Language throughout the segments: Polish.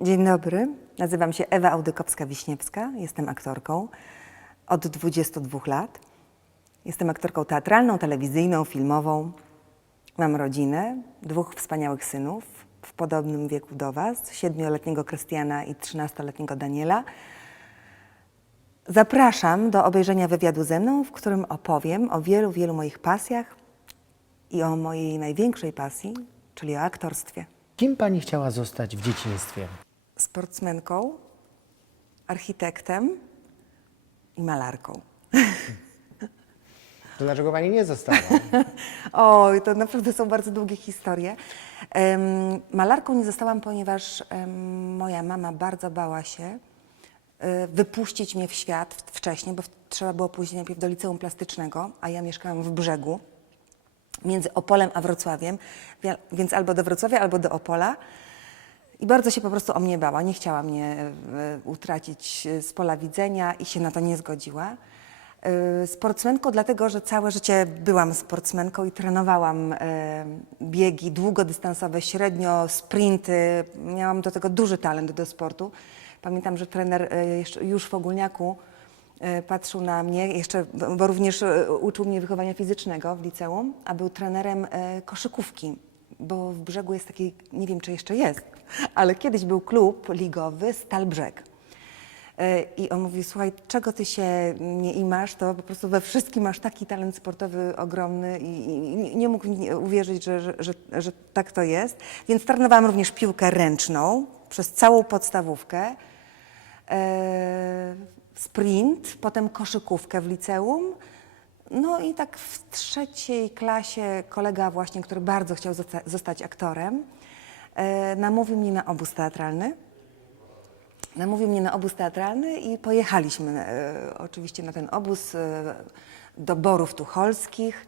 Dzień dobry, nazywam się Ewa Audykowska-Wiśniewska, jestem aktorką od 22 lat. Jestem aktorką teatralną, telewizyjną, filmową. Mam rodzinę, dwóch wspaniałych synów w podobnym wieku do Was, siedmioletniego Krystiana i trzynastoletniego Daniela. Zapraszam do obejrzenia wywiadu ze mną, w którym opowiem o wielu, wielu moich pasjach i o mojej największej pasji, czyli o aktorstwie. Kim pani chciała zostać w dzieciństwie? Sportsmenką, architektem i malarką. To dlaczego pani nie została? Oj, to naprawdę są bardzo długie historie. Em, malarką nie zostałam, ponieważ em, moja mama bardzo bała się e, wypuścić mnie w świat w- wcześniej, bo w- trzeba było pójść najpierw do liceum plastycznego, a ja mieszkałam w Brzegu, między Opolem a Wrocławiem, wia- więc albo do Wrocławia, albo do Opola. I bardzo się po prostu o mnie bała. Nie chciała mnie e, utracić e, z pola widzenia i się na to nie zgodziła. E, Sportsmenką, dlatego że całe życie byłam sportsmenką i trenowałam biegi długodystansowe, średnio, sprinty. Miałam do tego duży talent do sportu. Pamiętam, że trener już w Ogólniaku patrzył na mnie, jeszcze, bo również uczył mnie wychowania fizycznego w liceum, a był trenerem koszykówki bo w brzegu jest taki, nie wiem czy jeszcze jest, ale kiedyś był klub ligowy Stal Brzeg. E, I on mówi, słuchaj, czego ty się nie imasz, to po prostu we wszystkim masz taki talent sportowy ogromny i, nie- mógł uwierzyć, że, że, że, że tak to jest. Więc trenowałam również piłkę ręczną przez całą podstawówkę, e, sprint, potem koszykówkę w liceum. No i tak w trzeciej klasie kolega właśnie, który bardzo chciał zosta- zostać aktorem, namówił mnie na obóz teatralny. Namówił mnie na obóz teatralny i pojechaliśmy e, oczywiście na ten obóz e, do Borów Tucholskich.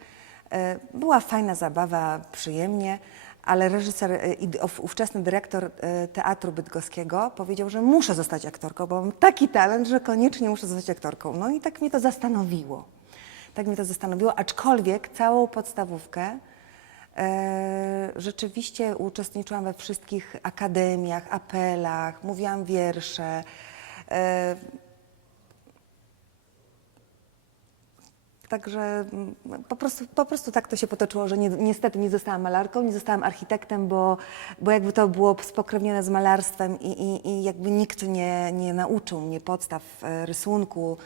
E, była fajna zabawa, przyjemnie, ale reżyser e, i ówczesny dyrektor e, Teatru Bydgoskiego powiedział, że muszę zostać aktorką, bo mam taki talent, że koniecznie muszę zostać aktorką. No i tak mnie to zastanowiło. Tak mnie to zastanowiło, aczkolwiek całą podstawówkę E, rzeczywiście uczestniczyłam we wszystkich akademiach, apelach, mówiłam wiersze. E, Także mm, po prostu, po prostu tak to się potoczyło, że nie, niestety nie zostałam malarką, nie zostałam architektem, bo, bo jakby to było spokrewnione z malarstwem i, i, i jakby nikt nie, nie nauczył mnie podstaw e, rysunku,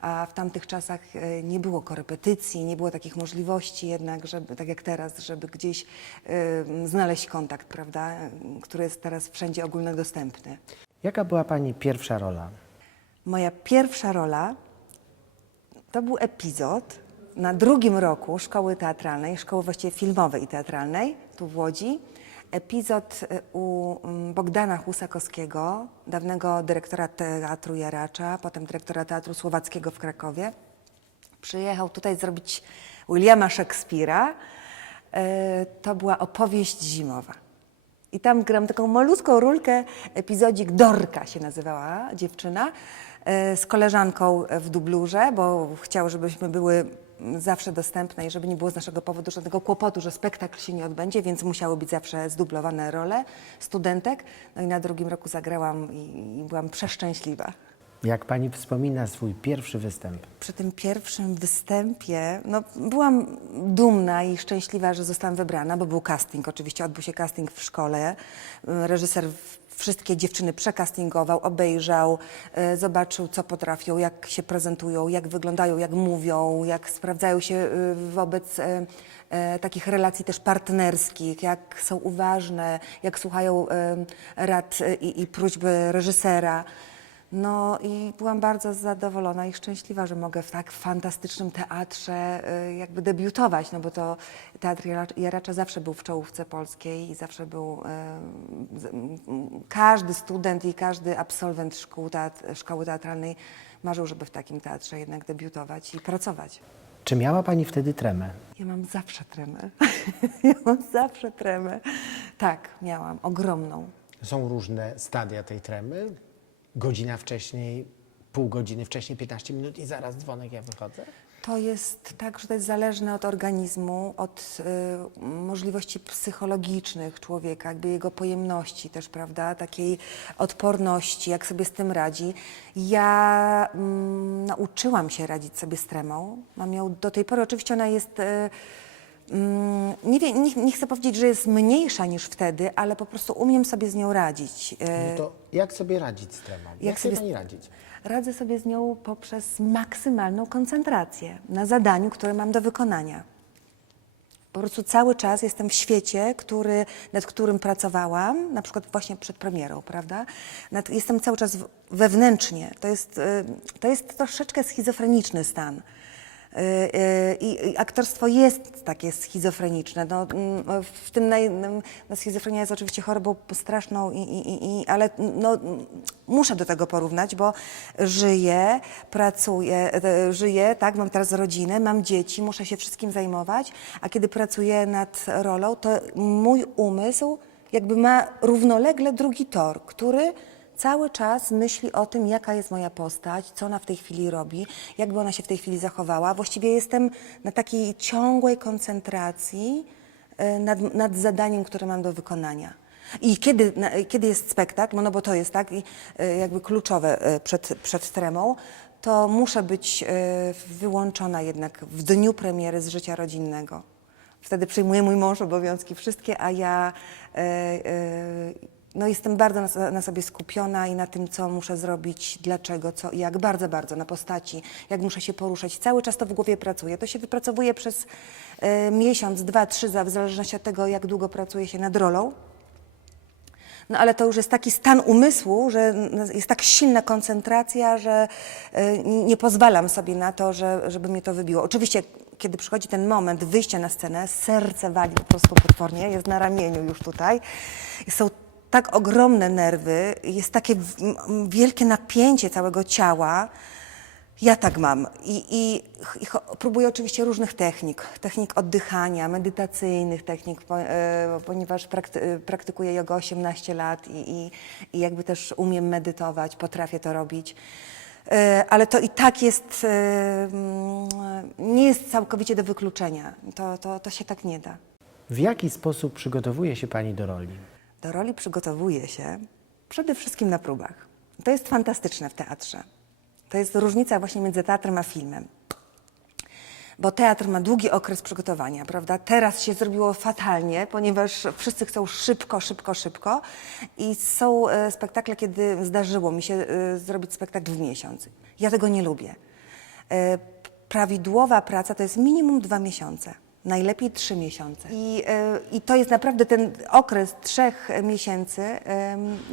a w tamtych czasach e, nie było korepetycji, nie było takich możliwości jednak, żeby, tak jak teraz, żeby gdzieś e, znaleźć kontakt, prawda, który jest teraz wszędzie ogólnodostępny. Jaka była pani pierwsza rola? Moja pierwsza rola to był epizod na drugim roku szkoły teatralnej, szkoły właściwie filmowej i teatralnej, tu w Łodzi. Epizod y, u mm, Bogdana Husakowskiego, dawnego dyrektora Teatru Jaracza, potem dyrektora Teatru Słowackiego w Krakowie. Przyjechał tutaj zrobić Williama Szekspira. E, To była opowieść zimowa. I tam gram taką malutką rulkę, epizodzik Dorka się nazywała dziewczyna, e, z koleżanką w dublurze, bo chciał, żebyśmy były zawsze dostępne i żeby nie było z naszego powodu żadnego kłopotu, że spektakl się nie odbędzie, więc musiały być zawsze zdublowane role studentek. No i na drugim roku zagrałam i, i byłam przeszczęśliwa. Jak pani wspomina swój pierwszy występ? Przy tym pierwszym występie no, byłam dumna i szczęśliwa, że zostałam wybrana, bo był casting. Oczywiście odbył się casting w szkole. Reżyser wszystkie dziewczyny przekastingował, obejrzał, e, zobaczył, co potrafią, jak się prezentują, jak wyglądają, jak mówią, jak sprawdzają się e, wobec e, takich relacji też partnerskich, jak są uważne, jak słuchają rad i, i próśby reżysera. No i byłam bardzo zadowolona i szczęśliwa, że mogę w tak fantastycznym teatrze y, jakby debiutować, no bo to Teatr Jara- Jaracza zawsze był w czołówce polskiej i zawsze był, y, każdy student i każdy absolwent szkół teat- szkoły teatralnej marzył, żeby w takim teatrze jednak debiutować i pracować. Czy miała pani wtedy tremę? Ja mam zawsze tremę. ja mam zawsze tremę. Tak, miałam, ogromną. Są różne stadia tej tremy. Godzina wcześniej, pół godziny wcześniej, 15 minut i zaraz dzwonek, ja wychodzę. To jest tak, że to jest zależne od organizmu, od y, możliwości psychologicznych człowieka, jakby jego pojemności też, prawda, takiej odporności, jak sobie z tym radzi. Ja mm, nauczyłam się radzić sobie z tremą. Mam ją do tej pory, oczywiście ona jest... Y, Nie, wie, nie, nie chcę powiedzieć, że jest mniejsza niż wtedy, ale po prostu umiem sobie z nią radzić. E, No to jak sobie radzić z tremą? Jak, sobie sobie- pani radzić? Radzę sobie z nią poprzez maksymalną koncentrację na zadaniu, które mam do wykonania. Po prostu cały czas jestem w świecie, który, nad którym pracowałam, na przykład właśnie przed premierą, prawda? Nad, jestem cały czas wewnętrznie. To jest, y, to jest troszeczkę schizofreniczny stan. Y, y, I aktorstwo jest takie schizofreniczne. No, mm, w tym naj, no, schizofrenia jest oczywiście chorobą straszną, i, i, i- ale no, muszę do tego porównać, bo żyję, pracuję, e, żyję, tak, mam teraz rodzinę, mam dzieci, muszę się wszystkim zajmować, a kiedy pracuję nad rolą, to mój umysł jakby ma równolegle drugi tor, który cały czas myśli o tym, jaka jest moja postać, co ona w tej chwili robi, jakby ona się w tej chwili zachowała. Właściwie jestem na takiej ciągłej koncentracji e, nad, nad zadaniem, które mam do wykonania. I kiedy, na, kiedy jest spektakl, no, no bo to jest tak e, jakby kluczowe e, przed, przed tremą, to muszę być e, wyłączona jednak w dniu premiery z życia rodzinnego. Wtedy przyjmuje mój mąż obowiązki wszystkie, a ja e, e, no jestem bardzo na, na sobie skupiona i na tym, co muszę zrobić, dlaczego, co i jak, bardzo, bardzo na postaci, jak muszę się poruszać. Cały czas to w głowie pracuje. To się wypracowuje przez e, miesiąc, dwa, trzy, w zależności od tego, jak długo pracuje się nad rolą. No ale to już jest taki stan umysłu, że jest tak silna koncentracja, że e, nie pozwalam sobie na to, że, żeby mnie to wybiło. Oczywiście, kiedy przychodzi ten moment wyjścia na scenę, serce wali po prostu potwornie, jest na ramieniu już tutaj. Są tak ogromne nerwy, jest takie wielkie napięcie całego ciała. Ja tak mam I, i, i próbuję oczywiście różnych technik, technik oddychania, medytacyjnych technik, e, ponieważ e, praktykuję jogę 18 lat i, i, i jakby też umiem medytować, potrafię to robić. E, ale to i tak jest, nie jest całkowicie do wykluczenia. To, to, to się tak nie da. W jaki sposób przygotowuje się pani do roli? Do roli przygotowuję się przede wszystkim na próbach. To jest fantastyczne w teatrze. To jest różnica właśnie między teatrem a filmem. Bo teatr ma długi okres przygotowania, prawda? Teraz się zrobiło fatalnie, ponieważ wszyscy chcą szybko, szybko, szybko. I są e, spektakle, kiedy zdarzyło mi się e, zrobić spektakl w miesiąc. Ja tego nie lubię. E, prawidłowa praca to jest minimum dwa miesiące. Najlepiej trzy miesiące. I, e, I to jest naprawdę ten okres trzech miesięcy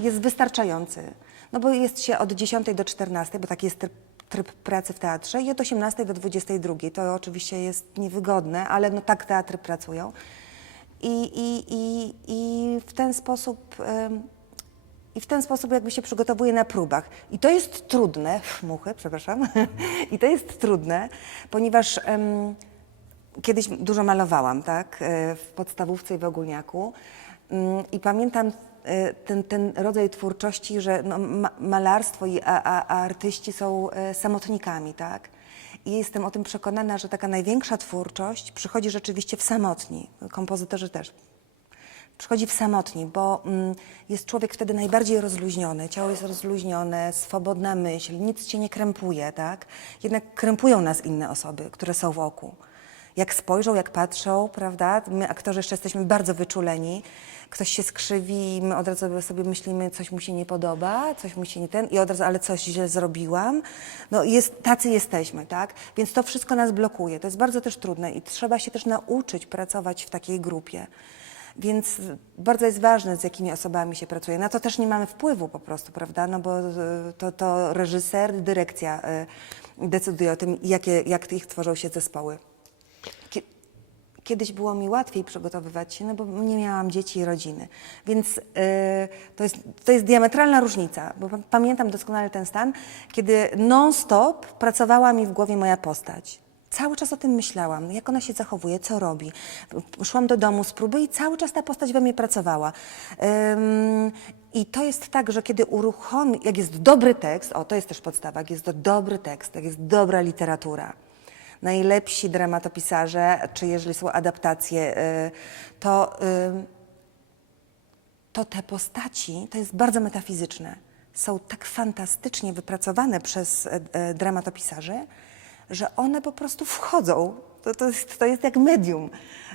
jest wystarczający. No bo jest się od 10 do 14, bo taki jest tryb, tryb pracy w teatrze i od 18 do 22. To oczywiście jest niewygodne, ale no tak teatry pracują. I, i, i, i w ten sposób i w ten sposób jakby się przygotowuję na próbach. I to jest trudne, muchy, przepraszam, i to jest trudne, ponieważ kiedyś dużo malowałam, tak, e, w podstawówce i w ogólniaku. Mm, I pamiętam e, ten, ten rodzaj twórczości, że no, ma, malarstwo i a, a, a artyści są e, samotnikami, tak. I jestem o tym przekonana, że taka największa twórczość przychodzi rzeczywiście w samotni. Kompozytorzy też przychodzi w samotni, bo mm, jest człowiek wtedy najbardziej rozluźniony, ciało jest rozluźnione, swobodna myśl, nic cię nie krępuje, tak? Jednak krępują nas inne osoby, które są wokół. Jak spojrzą, jak patrzą, prawda? My aktorzy jeszcze jesteśmy bardzo wyczuleni. Ktoś się skrzywi i my od razu sobie myślimy, coś mu się nie podoba, coś mu się nie ten i od razu, ale coś źle zrobiłam. No jest, tacy jesteśmy, tak? Więc to wszystko nas blokuje. To jest bardzo też trudne i trzeba się też nauczyć pracować w takiej grupie. Więc bardzo jest ważne, z jakimi osobami się pracuje. Na to też nie mamy wpływu po prostu, prawda? No bo e, to, to reżyser, dyrekcja e, decyduje o tym, jakie, jak ich tworzą się zespoły. Kie- Kiedyś było mi łatwiej przygotowywać się, no bo nie miałam dzieci i rodziny. Więc e, to, jest, to jest diametralna różnica, bo pa- pamiętam doskonale ten stan, kiedy non-stop pracowała mi w głowie moja postać. Cały czas o tym myślałam, jak ona się zachowuje, co robi. Szłam do domu z próby i cały czas ta postać we mnie pracowała. Ym, I to jest tak, że kiedy uruchomi, jak jest dobry tekst, o to jest też podstawa, jak jest to dobry tekst, jak jest dobra literatura, najlepsi dramatopisarze, czy jeżeli są adaptacje, y, to, y, to te postaci, to jest bardzo metafizyczne, są tak fantastycznie wypracowane przez e, dramatopisarzy, że one po prostu wchodzą. To, to, jest, to jest jak medium.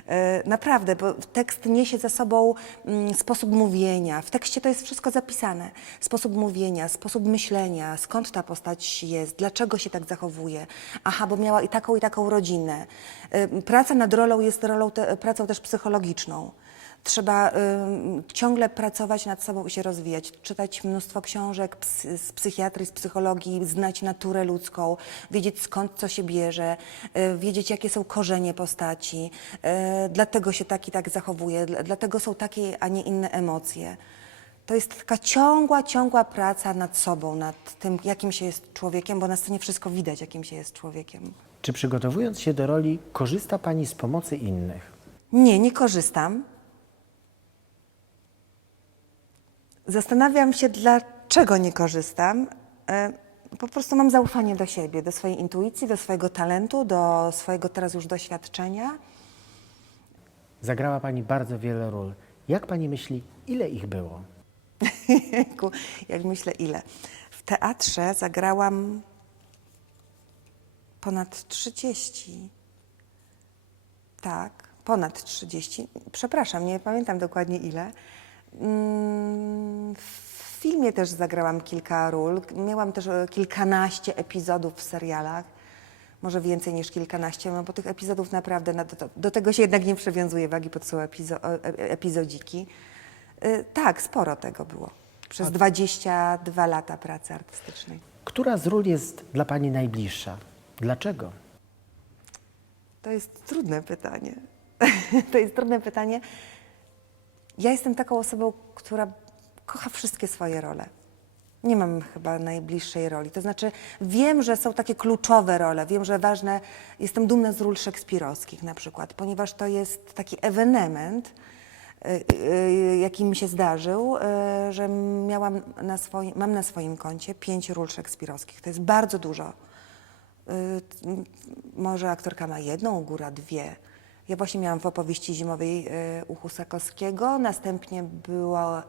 E, Naprawdę, bo tekst niesie ze sobą mm, sposób mówienia. W tekście to jest wszystko zapisane. Sposób mówienia, sposób myślenia, skąd ta postać jest, dlaczego się tak zachowuje. Aha, bo miała i taką, i taką rodzinę. E, Praca nad rolą jest rolą te, pracą też psychologiczną. Trzeba ym, ciągle pracować nad sobą i się rozwijać, czytać mnóstwo książek ps- z psychiatrii, z psychologii, znać naturę ludzką, wiedzieć skąd co się bierze, y, wiedzieć jakie są korzenie postaci, y, dlatego się tak i tak zachowuje, dla- dlatego są takie, a nie inne emocje. To jest taka ciągła, ciągła praca nad sobą, nad tym, jakim się jest człowiekiem, bo na scenie wszystko widać, jakim się jest człowiekiem. Czy przygotowując się do roli, korzysta Pani z pomocy innych? Nie, nie korzystam. Zastanawiam się, dlaczego nie korzystam. E, Po prostu mam zaufanie do siebie, do swojej intuicji, do swojego talentu, do swojego teraz już doświadczenia. Zagrała Pani bardzo wiele ról. Jak Pani myśli, ile ich było? Jak myślę, ile? W teatrze zagrałam ponad 30. Tak, ponad 30. Przepraszam, nie pamiętam dokładnie ile. Mm, W filmie też zagrałam kilka ról. Miałam też e, kilkanaście epizodów w serialach. Może więcej niż kilkanaście, no bo tych epizodów naprawdę, do, do tego się jednak nie przywiązuje wagi, to są epizo, e- e- epizodziki. Tak, sporo tego było. Przez 22 lata pracy artystycznej. Która z ról jest dla Pani najbliższa? Dlaczego? To jest trudne pytanie. to jest trudne pytanie. Ja jestem taką osobą, która kocha wszystkie swoje role. Nie mam chyba najbliższej roli. To znaczy, wiem, że są takie kluczowe role, wiem, że ważne, jestem dumna z ról szekspirowskich na przykład, ponieważ to jest taki ewenement, y, y, jaki mi się zdarzył, y, że miałam na swoim, mam na swoim koncie pięć ról szekspirowskich. To jest bardzo dużo. Y, Może aktorka ma jedną, góra dwie. Ja właśnie miałam w opowieści zimowej y, u Husakowskiego, następnie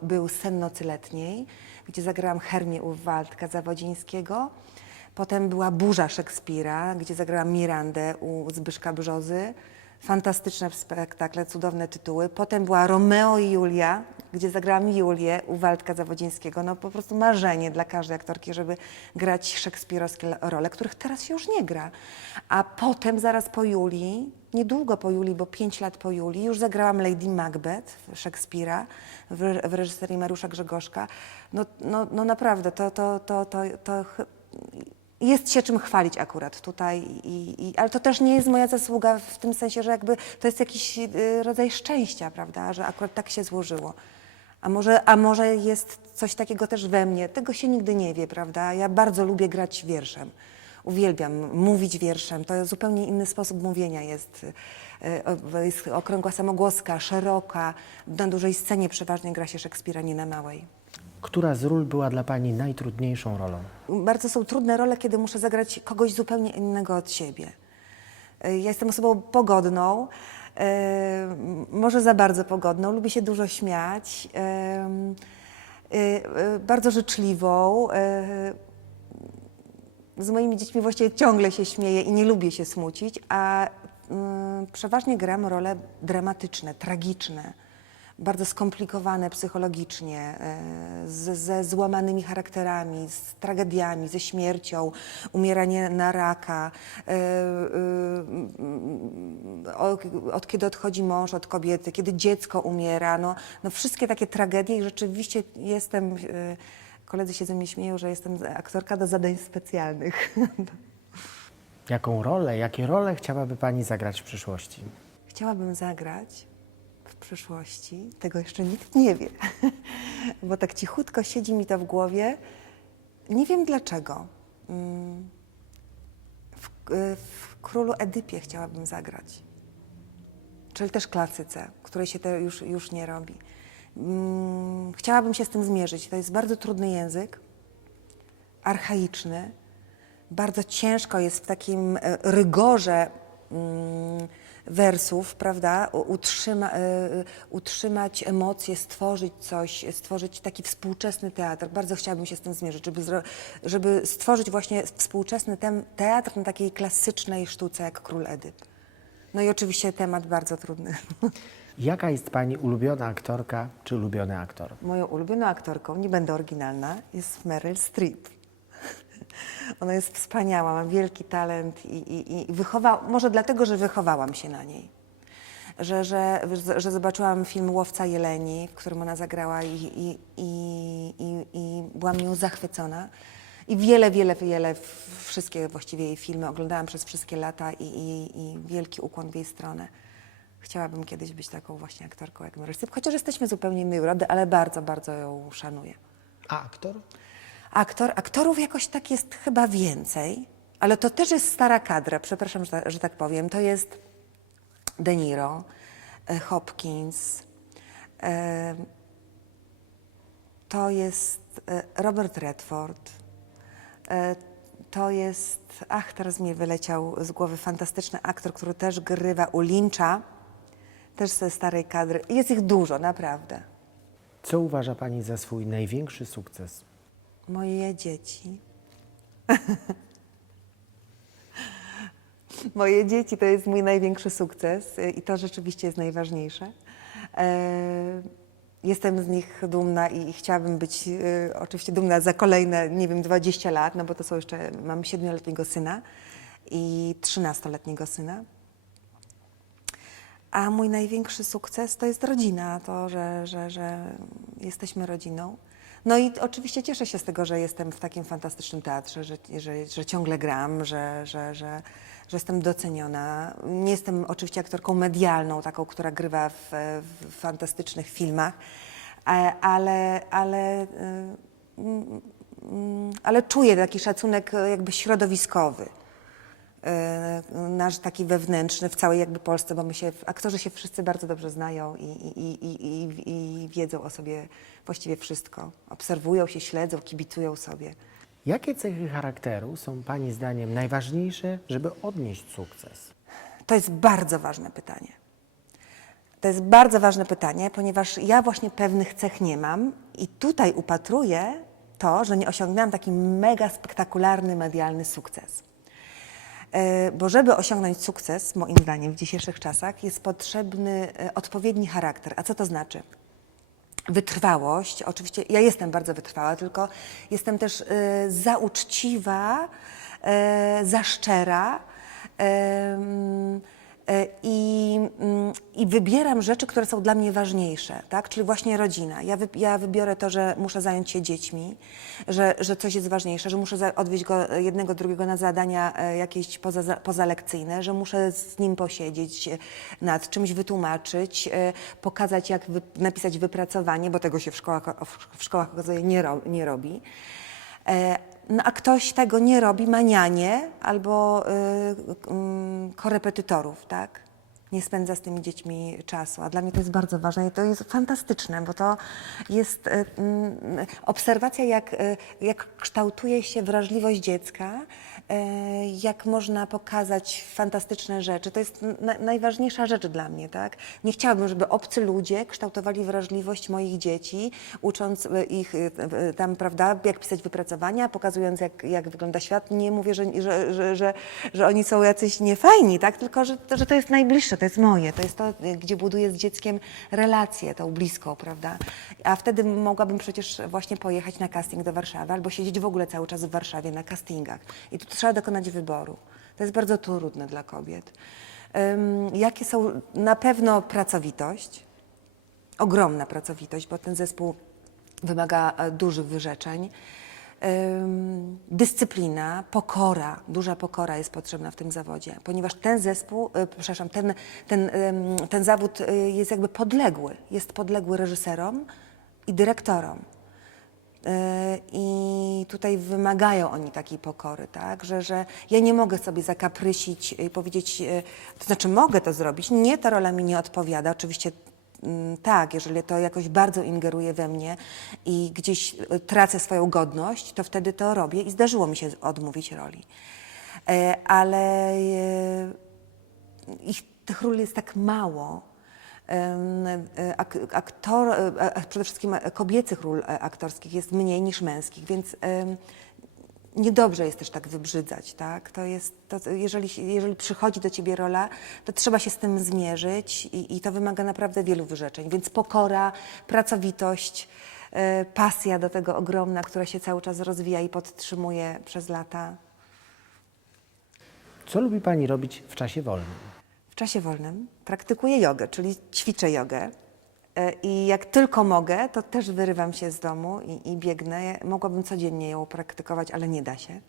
był Sen nocy letniej, gdzie zagrałam Hermię u Waldka Zawodzińskiego. Potem była Burza Szekspira, gdzie zagrałam Mirandę u Zbyszka Brzozy. Fantastyczne spektakle, cudowne tytuły. Potem była Romeo i Julia, gdzie zagrałam Julię u Waldka Zawodzińskiego. No po prostu marzenie dla każdej aktorki, żeby grać szekspirowskie role, których teraz się już nie gra. A potem, zaraz po Julii, niedługo po Julii, bo pięć lat po Julii, już zagrałam Lady Macbeth Szekspira w, w reżyserii Mariusza Grzegorzka. No, no, no naprawdę, to, to, to, to, to, jest się czym chwalić akurat tutaj, i, i, ale to też nie jest moja zasługa w tym sensie, że jakby to jest jakiś y, rodzaj szczęścia, prawda, że akurat tak się złożyło. A może, a może jest coś takiego też we mnie, tego się nigdy nie wie, prawda? Ja bardzo lubię grać wierszem. Uwielbiam mówić wierszem. To zupełnie inny sposób mówienia jest. o- Jest okrągła samogłoska, szeroka. Na dużej scenie przeważnie gra się Szekspira, nie na małej. Która z ról była dla Pani najtrudniejszą rolą? Bardzo są trudne role, kiedy muszę zagrać kogoś zupełnie innego od siebie. Y, Ja jestem osobą pogodną, może za bardzo pogodną, lubię się dużo śmiać, y, y, bardzo życzliwą. y, Z moimi dziećmi właściwie ciągle się śmieję i nie lubię się smucić, a y, przeważnie gram role dramatyczne, tragiczne bardzo skomplikowane psychologicznie, e, z, ze złamanymi charakterami, z tragediami, ze śmiercią, umieranie na raka, e, e, od kiedy odchodzi mąż od kobiety, kiedy dziecko umiera, no, no wszystkie takie tragedie i rzeczywiście jestem, koledzy się ze mnie śmieją, że jestem aktorka do zadań specjalnych. Jaką rolę, jakie role chciałaby Pani zagrać w przyszłości? Chciałabym zagrać przyszłości, tego jeszcze nikt nie wie, bo tak cichutko siedzi mi to w głowie. Nie wiem dlaczego. Mm, W, y, w Królu Edypie chciałabym zagrać, czyli też klasyce, której się to już, już nie robi. Mm, Chciałabym się z tym zmierzyć. To jest bardzo trudny język, archaiczny, bardzo ciężko jest w takim e, rygorze mm, wersów, prawda, utrzyma, e, e, utrzymać emocje, stworzyć coś, stworzyć taki współczesny teatr. Bardzo chciałabym się z tym zmierzyć, żeby, żeby stworzyć właśnie współczesny teatr na takiej klasycznej sztuce jak Król Edyp. No i oczywiście temat bardzo trudny. Jaka jest pani ulubiona aktorka czy ulubiony aktor? Moją ulubioną aktorką, nie będę oryginalna, jest Meryl Streep. Ona jest wspaniała, ma wielki talent i, i, i wychowa, może dlatego, że wychowałam się na niej. Że, że, że zobaczyłam film Łowca Jeleni, w którym ona zagrała i, i, i, i, i byłam nią zachwycona. I wiele, wiele, wiele, wszystkie właściwie jej filmy oglądałam przez wszystkie lata i, i, i wielki ukłon w jej stronę. Chciałabym kiedyś być taką właśnie aktorką jak Meryl chociaż jesteśmy zupełnie innej urody, ale bardzo, bardzo ją szanuję. A aktor? Aktor, aktorów jakoś tak jest chyba więcej, ale to też jest stara kadra, przepraszam, że, że tak powiem. To jest De Niro, e, Hopkins, e, to jest e, Robert Redford, to jest, ach, teraz mi wyleciał z głowy fantastyczny aktor, który też grywa u Lyncha, też ze starej kadry. Jest ich dużo, naprawdę. Co uważa pani za swój największy sukces? Moje dzieci. Moje dzieci to jest mój największy sukces y, i to rzeczywiście jest najważniejsze. E, Jestem z nich dumna i chciałabym być y, oczywiście dumna za kolejne, nie wiem, 20 lat, no bo to są jeszcze, mam 7-letniego syna i 13-letniego syna. A mój największy sukces to jest rodzina, to, że, że, że jesteśmy rodziną. No i oczywiście cieszę się z tego, że jestem w takim fantastycznym teatrze, że, że, że ciągle gram, że, że, że, że jestem doceniona. Nie jestem oczywiście aktorką medialną, taką, która grywa w, w fantastycznych filmach, e, ale, ale, y, mm, mm, ale czuję taki szacunek e, jakby środowiskowy e, nasz taki wewnętrzny w całej jakby Polsce, bo my się, aktorzy się wszyscy bardzo dobrze znają i, i, i, i, i, i wiedzą o sobie właściwie wszystko. Obserwują się, śledzą, kibicują sobie. Jakie cechy charakteru są pani zdaniem najważniejsze, żeby odnieść sukces? To jest bardzo ważne pytanie. To jest bardzo ważne pytanie, ponieważ ja właśnie pewnych cech nie mam i tutaj upatruję to, że nie osiągnęłam taki mega spektakularny medialny sukces. E, Bo żeby osiągnąć sukces, moim zdaniem, w dzisiejszych czasach jest potrzebny e, odpowiedni charakter. A co to znaczy? Wytrwałość, oczywiście ja jestem bardzo wytrwała, tylko jestem też e, za uczciwa, za szczera i, mm, i wybieram rzeczy, które są dla mnie ważniejsze, tak? czyli właśnie rodzina. Ja, wy, ja wybiorę to, że muszę zająć się dziećmi, że, że coś jest ważniejsze, że muszę odwieźć go e, jednego, drugiego na zadania e, jakieś poza, za- pozalekcyjne, że muszę z nim posiedzieć, e, nad czymś wytłumaczyć, e, pokazać, jak wy, napisać wypracowanie, bo tego się w szkołach, w szkołach nie, ro, nie robi. No a ktoś tego nie robi, ma nianie albo y, mm, korepetytorów, tak? Nie spędza z tymi dziećmi czasu. A dla mnie to jest bardzo ważne i to jest fantastyczne, bo to jest y, mm, obserwacja, jak, y, jak kształtuje się wrażliwość dziecka, y, jak można pokazać fantastyczne rzeczy. To jest na, najważniejsza rzecz dla mnie, tak? Nie chciałabym, żeby obcy ludzie kształtowali wrażliwość moich dzieci, ucząc ich tam, prawda, jak pisać wypracowania, pokazując, jak, jak wygląda świat. Nie mówię, że, że, że, że, że oni są jacyś niefajni, tak? Tylko, że, że to jest najbliższe, to jest moje, to jest to, gdzie buduję z dzieckiem relację, tą bliską, prawda? A wtedy mogłabym przecież właśnie pojechać na casting do Warszawy albo siedzieć w ogóle cały czas w Warszawie na castingach. I tu trzeba dokonać wyboru. To jest bardzo trudne dla kobiet. Ym, jakie są na pewno pracowitość, ogromna pracowitość, bo ten zespół wymaga e, dużych wyrzeczeń. Dyscyplina, pokora, duża pokora jest potrzebna w tym zawodzie, ponieważ ten zespół, e, przepraszam, ten, ten, ten zawód e, jest jakby podległy, jest podległy reżyserom i dyrektorom. E, I tutaj wymagają oni takiej pokory, tak? Że, że ja nie mogę sobie zakaprysić i powiedzieć, to znaczy mogę to zrobić, nie, ta rola mi nie odpowiada, oczywiście tak, jeżeli to jakoś bardzo ingeruje we mnie i gdzieś e, tracę swoją godność, to wtedy to robię i zdarzyło mi się odmówić roli. E, Ale e, ich tych ról jest tak mało. Aktor, przede wszystkim kobiecych ról aktorskich jest mniej niż męskich, więc niedobrze jest też tak wybrzydzać, tak? To jest, to, jeżeli, jeżeli przychodzi do ciebie rola, to trzeba się z tym zmierzyć i, i to wymaga naprawdę wielu wyrzeczeń, więc pokora, pracowitość, e, pasja do tego ogromna, która się cały czas rozwija i podtrzymuje przez lata. Co lubi pani robić w czasie wolnym? W czasie wolnym praktykuję jogę, czyli ćwiczę jogę. E, I jak tylko mogę, to też wyrywam się z domu i, i biegnę. Mogłabym codziennie ją praktykować, ale nie da się.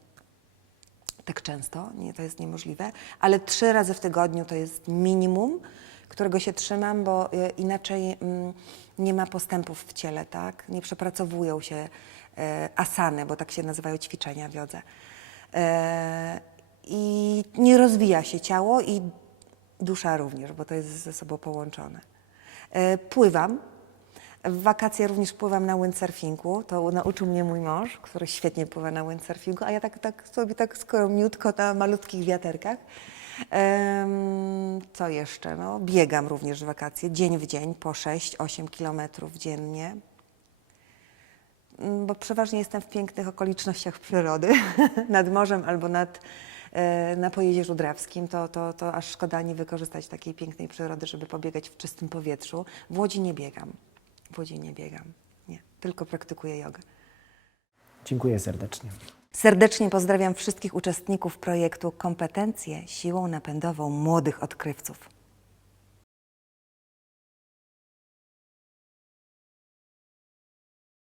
Tak często, nie, to jest niemożliwe. Ale trzy razy w tygodniu to jest minimum, którego się trzymam, bo e, inaczej mm, nie ma postępów w ciele, tak? Nie przepracowują się e, asany, bo tak się nazywają ćwiczenia w jodze. I nie rozwija się ciało i dusza również, bo to jest ze sobą połączone. E, Pływam. W wakacje również pływam na windsurfingu. To nauczył mnie mój mąż, który świetnie pływa na windsurfingu, a ja tak, tak sobie tak skromniutko na malutkich wiaterkach. Co jeszcze? No, biegam również w wakacje, dzień w dzień, po 6-8 kilometrów dziennie. Mm, Bo przeważnie jestem w pięknych okolicznościach przyrody, nad morzem albo nad, na Pojezierzu Drawskim, to, to, to aż szkoda nie wykorzystać takiej pięknej przyrody, żeby pobiegać w czystym powietrzu. W Łodzi nie biegam. W Łodzi nie biegam. Nie, tylko praktykuję jogę. Dziękuję serdecznie. Serdecznie pozdrawiam wszystkich uczestników projektu Kompetencje siłą napędową młodych odkrywców.